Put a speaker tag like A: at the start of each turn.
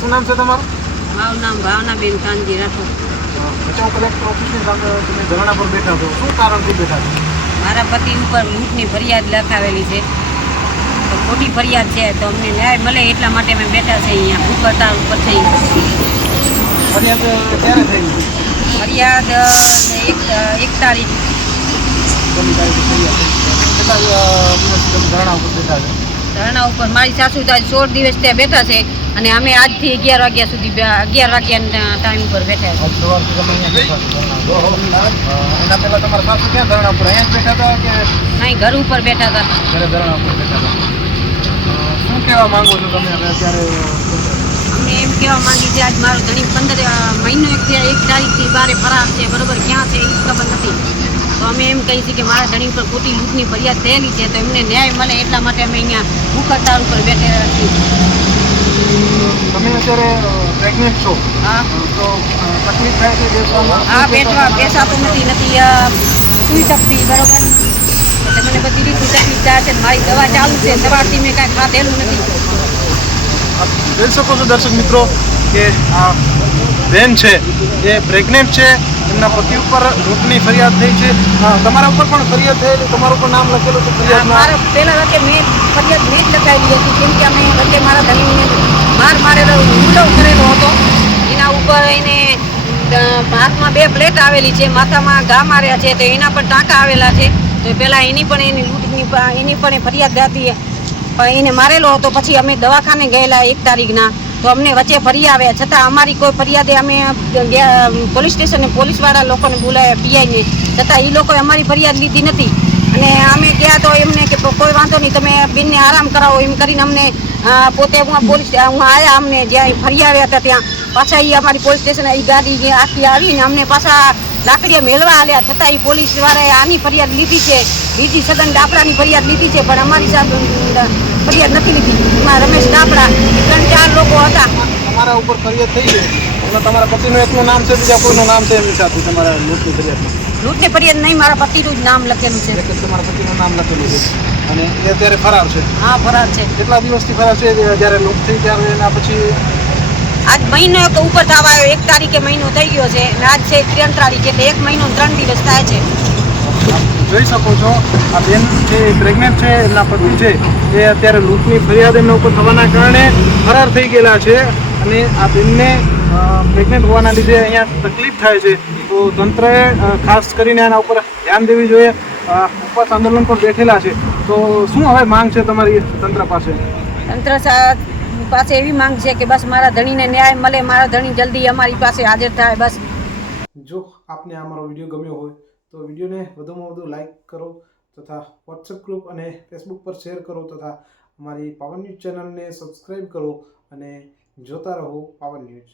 A: શું નામ છે તમારું?
B: મારું નામ ભાવનાબેન કાનજી રાઠોડ.
A: બચાવ કલેક્ટર ઓફિસની સામે તમે ધરણા પર બેઠા છો. શું કારણથી બેઠા છો?
B: મારા પતિ ઉપર લૂંટની ફરિયાદ લખાવેલી છે. તો ખોટી ફરિયાદ છે તો અમને ન્યાય મળે એટલા માટે અમે બેઠા છે અહીંયા. હડતાળ ઉપર છે
A: ફરિયાદ ક્યારે થઈ
B: ફરિયાદ એક એક તારીખ.
A: થઈ ધરણા ઉપર
B: મારી સાસુ તાજ સોળ દિવસ ત્યાં બેઠા છે. અને અમે આજથી અગિયાર વાગ્યા સુધી અગિયાર વાગ્યાના ટાઈમ ઉપર બેઠા અહીં ઘર ઉપર બેઠા હતા.
A: શું કહેવા માંગો છો તમે હવે અત્યારે?
B: અમને એમ કહેવા માંગી છે આજ મારો ધણી પંદર મહિનો એક એક તારીખથી બારે ફરાર છે બરોબર? ક્યાં છે એ ખબર નથી. તો અમે એમ કહીએ છીએ કે મારા ધણી ઉપર ખોટી લૂંટની ફરિયાદ થયેલી છે તો એમને ન્યાય મળે એટલા માટે અમે અહીંયા ભૂખ હડતાળ ઉપર બેઠેલા છીએ.
A: અત્યારે પ્રેગ્નન્ટ છો. તો તકલીફ થાય છે બેસવામાં?
B: આ બેઠવા બેસાતું નથી નથી સૂઈ શકતી બરોબર? એટલે મને બધી રીતની તકલીફ થાય છે મારી દવા ચાલુ છે સવારથી મેં કાંઈ ખાધેલું નથી.
A: જોઈ શકો છો દર્શક મિત્રો કે આ બેન છે એ પ્રેગ્નેન્ટ છે એમના પતિ ઉપર લૂંટની ફરિયાદ થઈ છે. તમારા ઉપર પણ ફરિયાદ થયેલી તમારું પણ નામ લખેલું છે ફરિયાદમાં.
B: મારા પહેલા વખતે મેં ફરિયાદ મેં જ લખાવેલી હતી કેમ કે અમે વચ્ચે મારા ધણીને માર મારેલો હુમલો કરેલો હતો. એના ઉપર એને હાથમાં બે પ્લેટ આવેલી છે માથામાં ઘા માર્યા છે તો એના પર ટાંકા આવેલા છે. તો પહેલાં એની પણ એની લૂંટની એની પણ એ ફરિયાદ હતી એને મારેલો હતો પછી અમે દવાખાને ગયેલા એક તારીખના. તો અમને વચ્ચે ફરી આવ્યા છતાં અમારી કોઈ ફરિયાદે અમે પોલીસ સ્ટેશને પોલીસવાળા લોકોને બોલાવ્યા પીઆઈને. છતાં એ લોકોએ અમારી ફરિયાદ લીધી નથી. અને અમે ગયા તો એમને કે કોઈ વાંધો નહીં, તમે બેનને આરામ કરાવો એમ કરીને અમને પોતે હું પોલીસ હું આવ્યા અમને જ્યાં ફરી આવ્યા હતા ત્યાં. પાછા એ અમારી પોલીસ સ્ટેશન એ ગાડી આખી આવીને અમને પાછા લાકડીએ મેળવા આલ્યા. છતાં એ પોલીસ વાળાએ આની ફરિયાદ લીધી છે. બીજી સદન ડાપડાની ફરિયાદ લીધી છે પણ અમારી સાથે ફરિયાદ નથી લીધી. એમાં રમેશ ડાપડા ત્રણ ચાર લોકો હતા.
A: તમારા ઉપર ફરિયાદ થઈ છે તમારા પતિનું એકનું નામ છે બીજા કોઈનું નામ છે એમની સાથે તમારા લૂંટની ફરિયાદ?
B: લૂંટની ફરિયાદ નહીં મારા પતિનું જ નામ લખેલું છે.
A: તમારા પતિનું નામ લખેલું છે. અને એ અત્યારે ફરાર છે?
B: હા ફરાર છે.
A: કેટલા દિવસથી ફરાર છે? જ્યારે લૂંટ થઈ ત્યારે એના પછી
B: આજ મહિનો એક ઉપર થવા આવ્યો. એક તારીખે મહિનો થઈ ગયો છે અને આજ છે ત્રણ તારીખ એટલે એક મહિનો ત્રણ દિવસ થાય છે.
A: જોઈ શકો છો આ બેન જે પ્રેગ્નેન્ટ છે એમના પતિ છે એ અત્યારે લૂંટની ફરિયાદ એમના ઉપર થવાના કારણે ફરાર થઈ ગયેલા છે અને આ બેનને પ્રેગ્નેન્ટ હોવાના લીધે અહીંયા તકલીફ થાય છે. તો તંત્રએ ખાસ કરીને આના ઉપર ધ્યાન દેવી જોઈએ. ઉપવાસ આંદોલન પર બેઠેલા છે. તો શું હવે માંગ છે તમારી તંત્ર પાસે?
B: તંત્ર પાસે એવી માંગ છે કે બસ મારા ધણીને ન્યાય મળે, મારા ધણી જલ્દી અમારી પાસે હાજર થાય, બસ.
A: જો આપને આ મારો વીડિયો ગમ્યો હોય તો વિડીયોને વધુમાં વધુ લાઇક કરો તથા વોટ્સએપ ગ્રુપ અને ફેસબુક પર શેર કરો તથા અમારી પાવન ન્યૂઝ ચેનલને સબસ્ક્રાઈબ કરો અને જોતા રહો પાવન ન્યૂઝ.